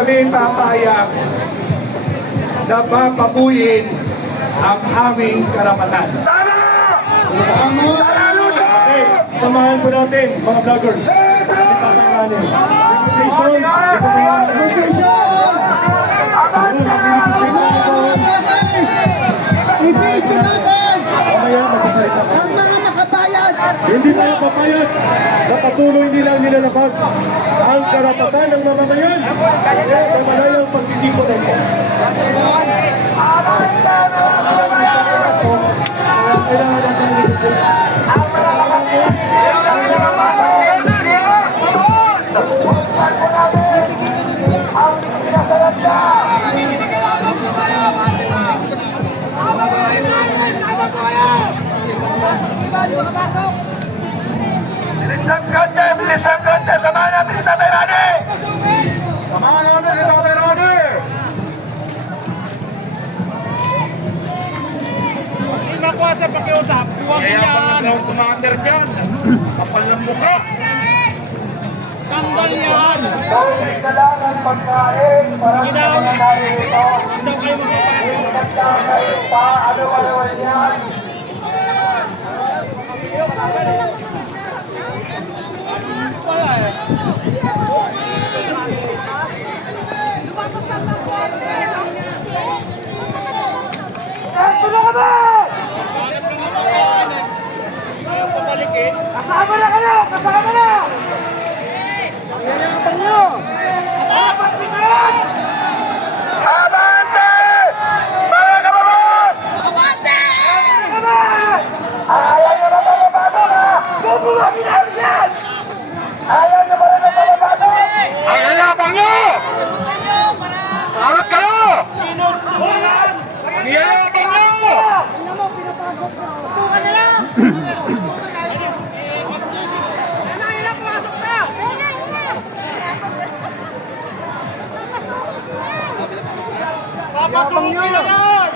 kami papayag na papabuyin ang aming karapatan. Okay, samahan po natin mga vloggers. Si Tatay Rani. Negotiation. Ito po yung negotiation. Ibigin natin Mamaya magsasalita ka. ang mga nakabayad. Hindi tayo papayag na patuloy nilang nilalabag ang karapatan ng mamamayan sa malayang pagtitipon ng ito. Kailangan natin negotiate. Bilis ng konti, samahan namin si Tatay Rani! Samahan namin si Tatay Rani! Hindi nakuha sa pakiusap, huwag yan! Kaya pang kumander dyan, kapal ng mukha! Tanggal yan! Kailangan pagkain, parang mga narito. Hindi kayo magpapakain pa, ano yan? Kasama na kayo! Kasama na! Yan ang abang nyo! Dapat tingnan! Abante! Mga kababat! Abante! Ayaw nyo na mga bago na! Bubulagin namin yan! Ayaw nyo ba na ng mga bago? Ang lalabang nyo! Sarap kayo! Ang lalabang nyo! Tukan na lang. Papasukin na yan!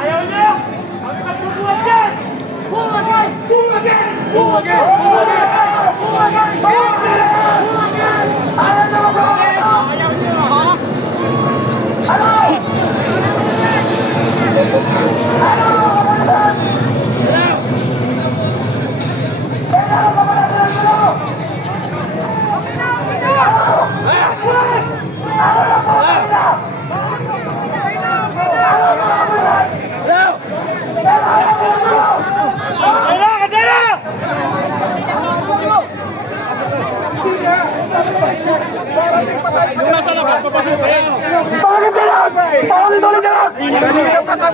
Ayaw nyo! Kami magbubuhat dyan! Buwagin! Buwagin! Buwagin! Buwagin! Buwagin! Buwagin! Ayaw nyo magbubuhat! Ayaw nyo! Ano? Ano?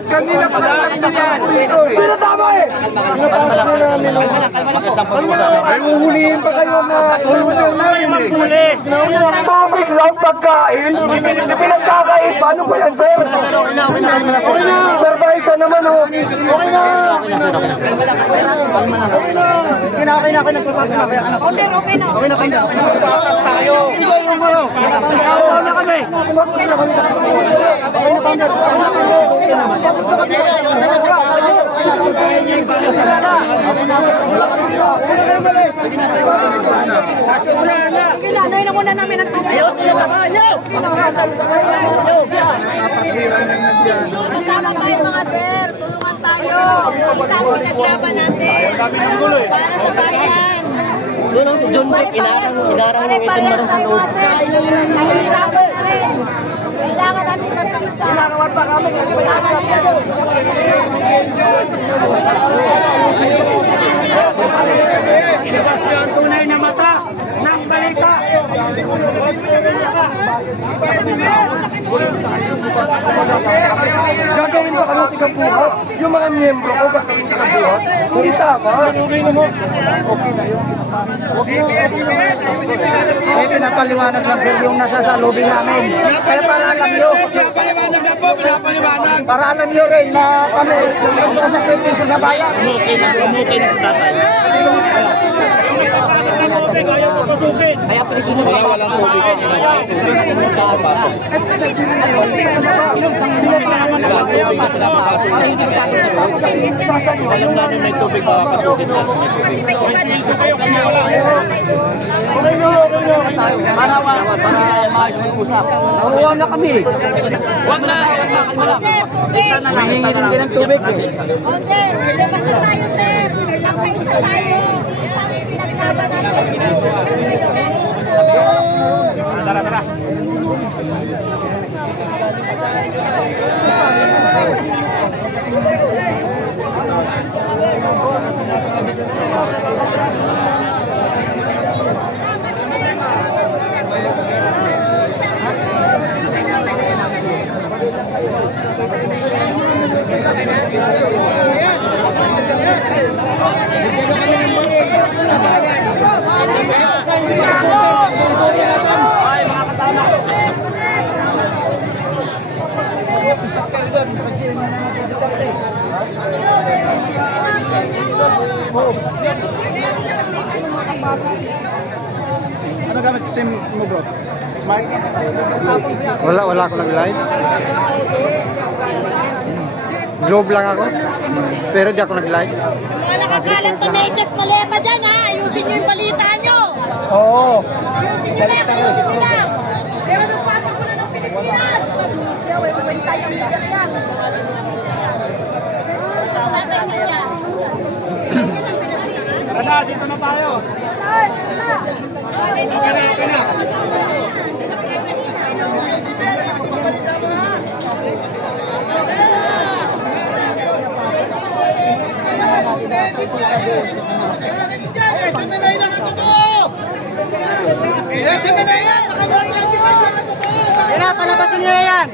Kanina pa natin yan. Pero tama eh. Pinapasok na namin. Ay, uhulihin pa kayo na uhulihin namin eh. Public lang pagkain. Pinagkakain. Paano ba yan, sir? Sir, Baisa naman oh. Okay na. Kinakain na ako nagpapasok na. Okay na. Okay na kayo. Papas tayo. Ikaw yung ano. Nakaw na kami. Kinanay na muna namin ang tayo. Ayaw sila na kayo. Kasama tayo mga sir. Tulungan tayo. Isang pinaglaban natin. Para sa bayan. Doon ang si John Wick, inarang itin na rin sa loob. Kailangan natin magkaisa. Ginagawa pa kami. Ilabas niyo ang tunay na mata ng balita. Gagawin ba kami tigabbuhat? Yung mga miyembro ko gagawin tigabbuhat? Hindi tama. Okay na mo. Okay na yun. May pinapaliwanag lang sir yung nasa salubing namin. Kaya para alam nyo. Pinapaliwanag na po, pinapaliwanag. Para alam nyo rin na kami sa sakripisyo sa bayan. Umukay na si tatay. Kaya pilitin Alam natin may tubig makakasukin na. Kasi may iba dito. Nakuha na kami. Humingi din ng tubig eh. Okay, labas na tayo, sir. Magkaisa tayo. Isang pinaglaban natin. Ano gamit SIM mo bro? Smile? Wala ako nag-live. Globe lang ako. Pero di ako nag-live. Mga nakakalat na medyas paleta dyan, ha? Ayusin nyo yung balita nyo. Oo. Ayusin nyo na, ayusin nyo na. Pero nagpapagulo ng Pilipinas. May tayong media yan. Sabi niya. Tara, dito na tayo. Palabasin niyo yan!